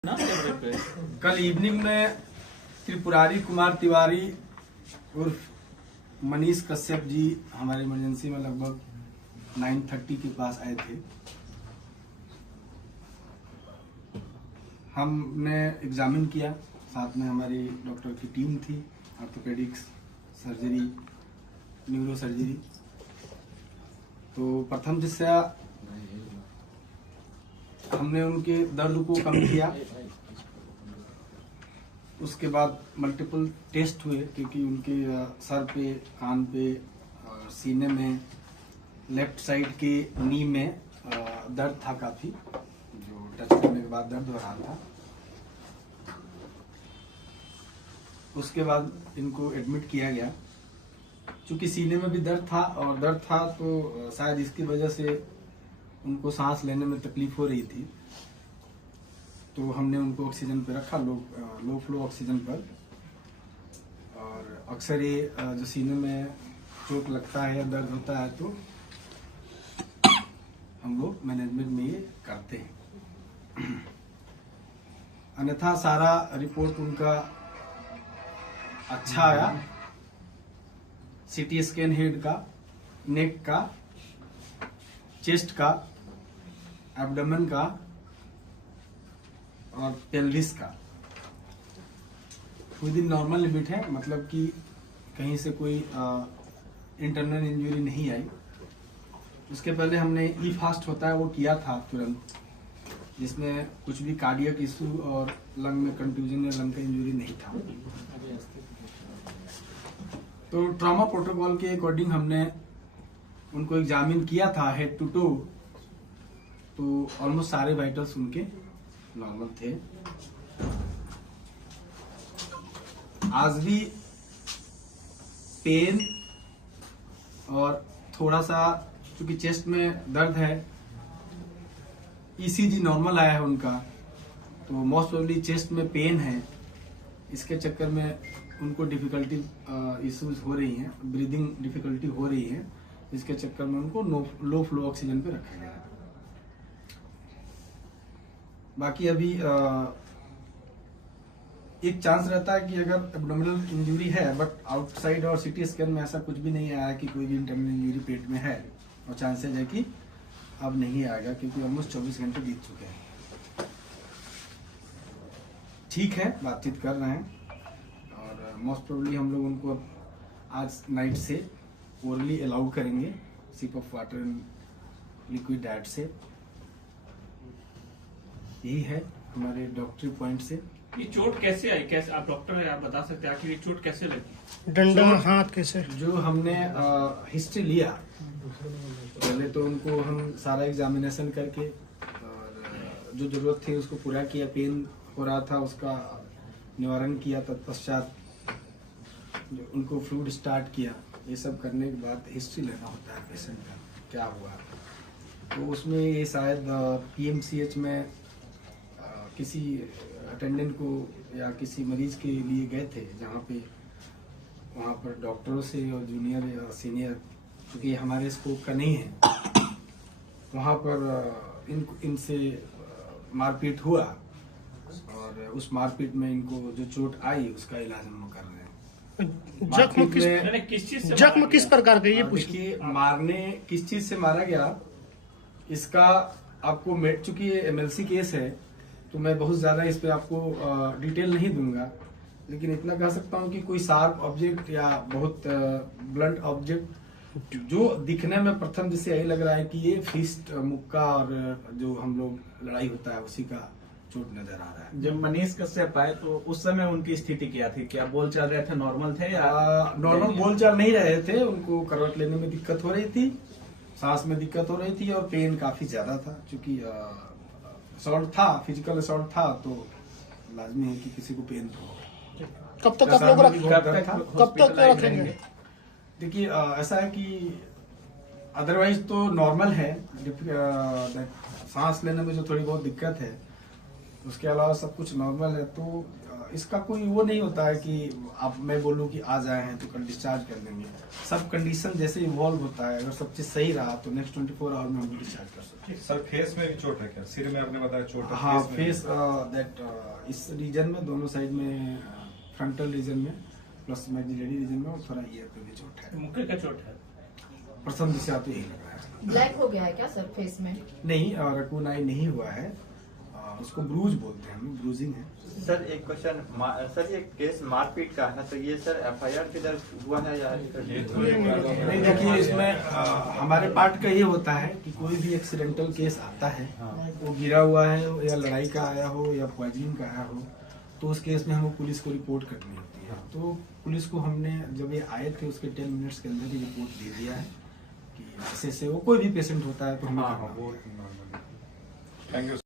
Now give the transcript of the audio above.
कल इवनिंग में त्रिपुरारी कुमार तिवारी उर्फ मनीष कश्यप जी हमारे इमरजेंसी में लगभग 9:30 के पास आए थे। हमने एग्जामिन किया, साथ में हमारी डॉक्टर की टीम थी, ऑर्थोपेडिक्स, सर्जरी, न्यूरो सर्जरी। तो प्रथम दृष्टया हमने उनके दर्द को कम किया। उसके बाद मल्टीपल टेस्ट हुए, क्योंकि उनके सर पे, कान पे और सीने में, लेफ्ट साइड के नी में दर्द था काफी, जो टच करने के बाद दर्द हो रहा था। उसके बाद इनको एडमिट किया गया। चूंकि सीने में भी दर्द था और दर्द था तो शायद इसकी वजह से उनको सांस लेने में तकलीफ हो रही थी, तो हमने उनको ऑक्सीजन पे रखा, लो फ्लो ऑक्सीजन पर। और अक्सर ये जो सीने में चोट लगता है या दर्द होता है तो हम लोग मैनेजमेंट में ये करते हैं। अन्यथा सारा रिपोर्ट उनका अच्छा आया। सीटी स्कैन हेड का, नेक का, चेस्ट का, एब्डोमेन का और पेल्विस का विद इन नॉर्मल लिमिट है, मतलब कि कहीं से कोई इंटरनल इंजरी नहीं आई। उसके पहले हमने ई फास्ट होता है वो किया था तुरंत, जिसमें कुछ भी कार्डियक इशू और लंग में कंट्यूजन या लंग का इंजरी नहीं था। तो ट्रॉमा प्रोटोकॉल के अकॉर्डिंग हमने उनको एग्जामिन किया था हेड टू टो, तो ऑलमोस्ट सारे वाइटल्स उनके नॉर्मल थे। आज भी पेन और थोड़ा सा चूंकि चेस्ट में दर्द है, ईसीजी नॉर्मल आया है उनका, तो मोस्ट प्रोबेबली चेस्ट में पेन है। इसके चक्कर में उनको डिफिकल्टी इश्यूज हो रही हैं, ब्रीदिंग डिफिकल्टी हो रही है, इसके चक्कर में उनको लो फ्लो ऑक्सीजन पे रखा गया है। बाकी अभी एक चांस रहता है कि अगर एब्डोमिनल इंजरी है, बट आउटसाइड और सीटी स्कैन में ऐसा कुछ भी नहीं आया कि कोई भी इंटरनल इंजरी पेट में है, और चांसेस है कि अब नहीं आएगा, क्योंकि ऑलमोस्ट 24 घंटे बीत चुके हैं। ठीक है, बातचीत कर रहे हैं और मोस्ट प्रोबेबली हम लोग उनको आज नाइट से ओरली अलाउ करेंगे, SIP of water and liquid diet से। यही है हमारे डॉक्टरी पॉइंट से। ये चोट कैसे आई? कैसे, आप डॉक्टर हैं, आप बता सकते हैं आखिर ये चोट कैसे लगी? डंडा हाथ कैसे? जो हमने हिस्ट्री लिया, पहले तो उनको हम सारा एग्जामिनेशन करके और जो जरूरत थी उसको पूरा किया, पेन हो रहा था उसका निवारण किया, तत्पश्चात जो उनको फ्लूइड स्टार्ट किया। ये सब करने के बाद हिस्ट्री लेना होता है पेशेंट का, क्या हुआ। तो उसमें ये शायद पीएमसीएच में किसी अटेंडेंट को या किसी मरीज के लिए गए थे, जहाँ पे वहाँ पर डॉक्टरों से और जूनियर या सीनियर, क्योंकि हमारे स्कोप का नहीं है, वहाँ पर इनसे मारपीट हुआ और उस मारपीट में इनको जो चोट आई उसका इलाज हम लोग कर रहे हैं। जख्म किस प्रकार का, ये पूछिए। मारने किस चीज से मारा गया, इसका आपको चूंकि ये एमएलसी केस है तो मैं बहुत ज्यादा इस पे आपको डिटेल नहीं दूंगा, लेकिन इतना कह सकता हूँ कि कोई शार्प ऑब्जेक्ट या बहुत ब्लंट ऑब्जेक्ट जो दिखने में प्रथम जिससे यही लग रहा है कि ये फिस्ट, मुक्का और जो हम लोग लड़ाई होता है उसी का चोट नजर आ रहा है। जब मनीष कश्यप आए तो उस समय उनकी स्थिति क्या थी? क्या बोल चल रहे थे, नॉर्मल थे या नॉर्मल बोल चाल नहीं रहे थे? उनको करवट लेने में दिक्कत हो रही थी, सांस में दिक्कत हो रही थी और पेन काफी ज्यादा था। चूंकि असॉल्ट था, फिजिकल असॉल्ट था, तो लाजमी है कि किसी को पेन तो हो। कब तक आप लोग कब तक रखेंगे? देखिए ऐसा है कि अदरवाइज तो नॉर्मल है, सांस लेने में जो थोड़ी बहुत दिक्कत है, उसके अलावा सब कुछ नॉर्मल है। तो इसका कोई वो नहीं होता है कि अब मैं बोलूँ कि आज आए हैं तो कल डिस्चार्ज कर देंगे। सब कंडीशन जैसे इवॉल्व होता है, अगर सब चीज सही रहा तो नेक्स्ट 24 आवर में हम डिस्चार्ज कर सकते हैं। सर फेस में भी चोट है क्या? सिर में आपने बताया चोट है, हाँ, में फेस दैट इस रीजन में, दोनों साइड में, फ्रंटल रीजन में प्लस मैग्जिलरी रीजन में, और थोड़ा ईयर पे भी चोट है। मुक्के का चोट है। प्रथम दिशा तो यही लग रहा है। ब्लैक हो गया है क्या सर फेस में? नहीं, रकून आई नहीं हुआ है, उसको ब्रूज बोलते हैं हम, ब्रूजिंग है। सर एक क्वेश्चन, सर ये केस मारपीट का है तो ये सर FIR किधर हुआ है या नहीं, देखिए इसमें हमारे पार्ट का ये होता है कि कोई भी एक्सीडेंटल केस आता है, वो गिरा हुआ है या लड़ाई का आया हो या पॉइजनिंग का आया हो, तो उस केस में हमें पुलिस को रिपोर्ट करनी होती है। तो पुलिस को हमने जब ये आए थे उसके 10 मिनट्स के अंदर ही रिपोर्ट दे दिया है कि ऐसे वो कोई भी पेशेंट होता है तो हमें वो नॉर्मल। Thank you.